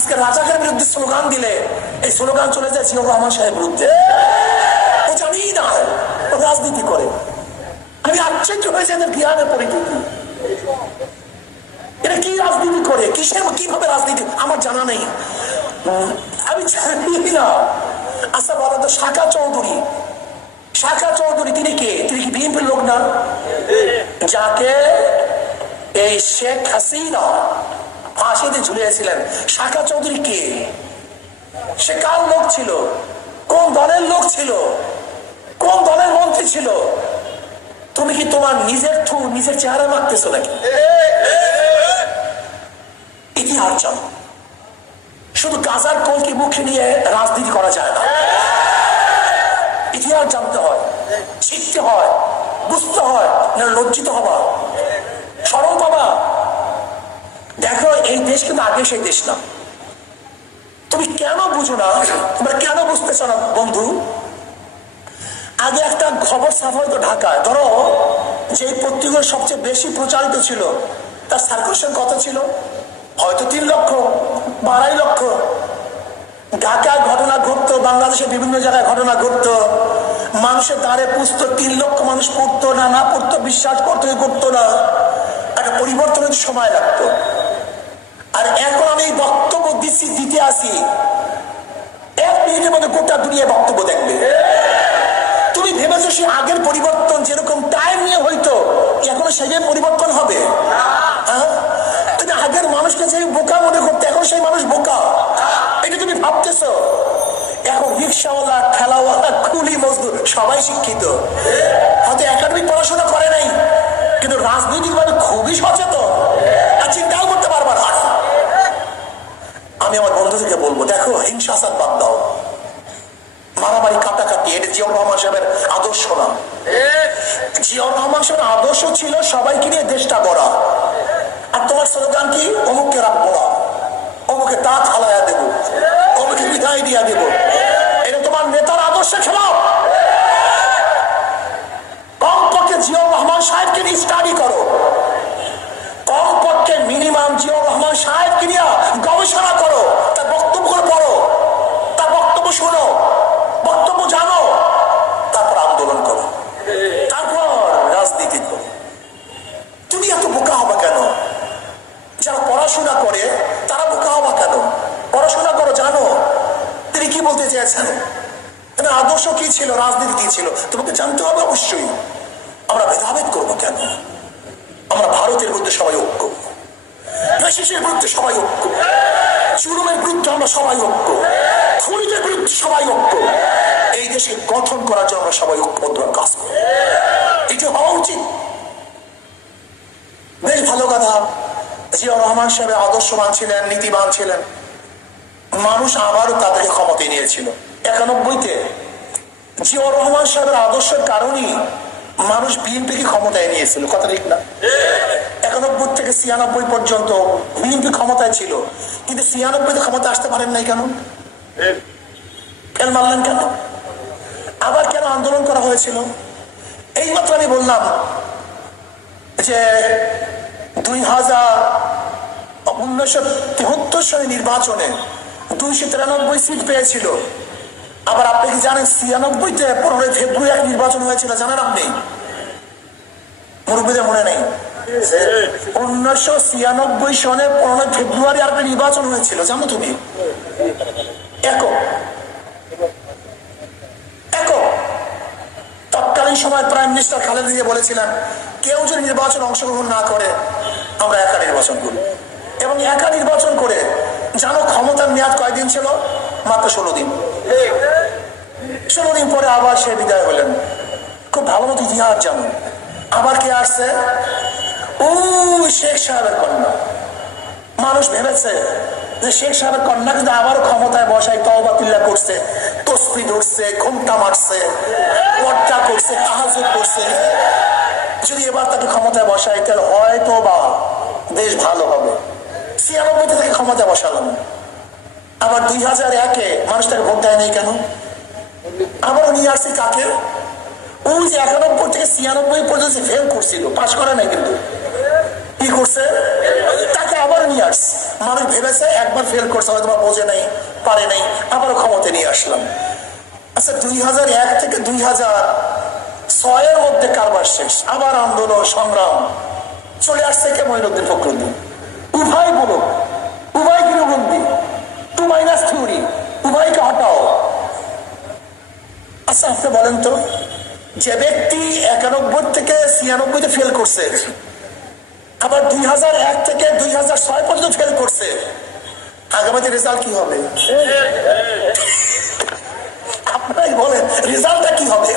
আজকে রাজাকের বিরুদ্ধে স্লোগান দিলে এই স্লোগান চলে যায় জিয়াউর রহমান সাহেবের বিরুদ্ধে। ও জানি না ও রাজনীতি করে। আমি আশ্চর্য হয়েছে এদের জ্ঞানের পরিস্থিতি। এটা কি রাজনীতি করে, কিসের কিভাবে রাজনীতি আমার জানা নেই, আমি জানি না। আচ্ছা বলো তো, শাখা চৌধুরী তিনি কে? তিনি কি বিএনপির লোক না? যাকে এই শেখ হাসিনা ফাঁসিতে ঝুলিয়েছিলেন, শাখা চৌধুরী কে? সে কার লোক ছিল? কোন দলের লোক ছিল? কোন দলের মন্ত্রী ছিল? তুমি কি তোমার নিজের চেহারা মারতেছো নাকি? ইতিহাস জানো, শুধু গাজার কলকে মুখে নিয়ে রাজনীতি করা যায় না। ইতিহাস জানতে হয়, শিখতে হয়, বুঝতে হয়, না লজ্জিত হবা, শরম পাবা। দেখো এই দেশ কিন্তু আগে সেই দেশ না। তুমি কেন বুঝো না, তোমরা কেন বুঝতেছ না বন্ধু? আগে একটা খবর ছাপা হতো ঢাকায়, ধরো যে পত্রিকা সবচেয়ে বেশি প্রচারিত ছিল তার সার্কুলেশন কত ছিল? হয়তো 3 লক্ষ বা 2.5 লক্ষ। ঢাকায় ঘটনা ঘটতো, বাংলাদেশের বিভিন্ন জায়গায় ঘটনা ঘটতো, মানুষের দ্বারে পুষতো, 3 লক্ষ মানুষ পড়তো না পড়তো, বিশ্বাস করতো না, একটা পরিবর্তনের সময় লাগতো। আর এখন আমি বক্তব্য দিতে আসি, 1 মিনিটের মধ্যে গোটা দুনিয়ায় বক্তব্য দেখবে। তুমি ভেবেছো সে আগের পরিবর্তন যেরকম টাইম নিয়ে হইতো এখনো সেই পরিবর্তন হবে? তুমি আগের মানুষকে যে বোকা মনে করতে, এখন সেই মানুষ বোকা, এটা তুমি ভাবতেছো? এখন রিক্সাওয়ালা, ঠেলাওয়ালা, কুলি মজদুর সবাই শিক্ষিত, হয়তো একাডেমিক পড়াশোনা করে নাই, কিন্তু রাজনৈতিক ভাবে খুবই সচেতন, আর চিন্তাও করতে পারবা না। আমি আমার বন্ধুদেরকে বলবো, দেখো হিংসাচার বাদ দাও, মারামারি কাটাকাটি, এটা জিয়াউর রহমান সাহেবের আদর্শ না। জিয়াউর রহমান সাহেবের আদর্শ ছিল সবাইকে নিয়ে দেশটা গড়া। আর তোমার স্লোগান কি? অমুককে রাখবো না, অমুকে দাঁত হালাইয়া দেবো, অমুকে বিদায় দিয়া দেবো। এটা তোমার নেতার আদর্শে খেলাও। কমপক্ষে জিয়াউর রহমান সাহেবকে নিয়ে স্টাডি করো, কমপক্ষে মিনিমাম জিয়াউর রহমান সাহেবকে নিয়ে গবেষণা করো, তার বক্তব্যগুলো পড়ো, তার বক্তব্য শোনো, বক্তব্য জানো, তারপর আন্দোলন করো, তারপর রাজনীতি করো। তুমি এত বোকা হবা কেন? যারা পড়াশোনা করে তারা বোকা হবা কেন? পড়াশোনা করো, জানো তিনি কি বলতে চেয়েছেন, আদর্শ কি ছিল, রাজনীতি কি ছিল, তোমাকে জানতে হবে অবশ্যই। আমরা ভেদাভেদ করবো কেন? আমরা ভারতের বিরুদ্ধে সবাই ঐক্য, ব্রিটিশের বিরুদ্ধে সবাই ঐক্য, জুলুমের বিরুদ্ধে আমরা সবাই ঐক্য, খুনিদের বিরুদ্ধে সবাই ঐক্য। এই দেশে গঠন করার জন্য আমরা সবাই ঐক্যবদ্ধ কাজ করি, এটা হওয়া উচিত। বেশ ভালো কথা, জিয়াউর রহমান সাহেব আদর্শবান ছিলেন, নীতিবান ছিলেন, মানুষ আবারও তাদেরকে ক্ষমতায় নিয়েছিল। 91-তে জিয়াউর রহমান সাহেবের আদর্শের কারণেই মানুষ বিএনপিকে ক্ষমতায় নিয়েছিল, কথা ঠিক না? 91 থেকে 96 পর্যন্ত বিএনপি ক্ষমতায় ছিল, কিন্তু 96-তে ক্ষমতা আসতে পারেন নাই কেন? কেন মানলেন কেন? আবার কেন আন্দোলন করা হয়েছিল? এইমাত্র আমি বললাম যে 1973 সালে নির্বাচনে 293 সিট পেয়েছিল। আবার আপনি কি জানেন 96-তে 15 ফেব্রুয়ারি এক নির্বাচন হয়েছিল, জানেন আপনি? মুরব্বীদের মনে নেই? 1996 সনে 15 ফেব্রুয়ারি আর একটা নির্বাচন হয়েছিল, জানো তুমি? একক তৎকালীন সময় প্রাইম মিনিস্টার খালেদা জিয়া বলেছিলেন, কেউ যদি নির্বাচন অংশগ্রহণ না করে আমরা একা নির্বাচন করি। এবং একা নির্বাচন করে জানো ক্ষমতার মেয়াদ কয়দিন ছিল? মাত্র 16 দিন। 16 দিন পরে আবার সে বিদায় হলেন। খুব ভালো মতো ইতিহাস জানো। আবার কে আসছে? ও শেখ সাহেবের কন্যা। মানুষ ভেবেছে যে শেখ সাহেবের কন্যা কিন্তু আবার ক্ষমতায় বসায় তওবা তিল্লা করছে, তসবিহ ধরছে, ঘুমটা মারছে, পর্দা করছে, তাহাজ্জুদ করছে। যদি এবার তাকে ক্ষমতায় বসায় তাহলে হয়তো বা দেশ ভালো হবে। 96-তে তাকে ক্ষমতায় বসালাম, আবার 2001-এ মানুষ তাকে ভোট দেয় নাই কেন? আবারও নিয়ে আসছে কাকে? ওই যে 91 থেকে 96 পর্যন্ত ফেল করছিল, পাশ করে নাই, কিন্তু কি করছে? তাকে আবার নিয়ে আসছি। মানুষ ভেবেছে একবার ফেল করছে, হয়তো বোঝে নাই, পারে নাই, আবার ক্ষমতা নিয়ে আসলাম। আচ্ছা, 2001 থেকে 2006-এর মধ্যে কারবার শেষ, আবার আন্দোলন সংগ্রাম, চলে আসছে কে? মঈনুদ্দিন ফখরুদ্দিন। উভয় বলো, উভয় গৃহবন্দী, 2 থিওরি, উভয়কে হটাও। আচ্ছা, আপনি বলেন তো, যে ব্যক্তি 91 থেকে 96-তে ফেল করছে, আবার 2001 থেকে 2006 পর্যন্ত ফেল করছে, আগামীতে রেজাল্ট কি হবে? আপনারাই বলেন, রেজাল্টটা কি হবে?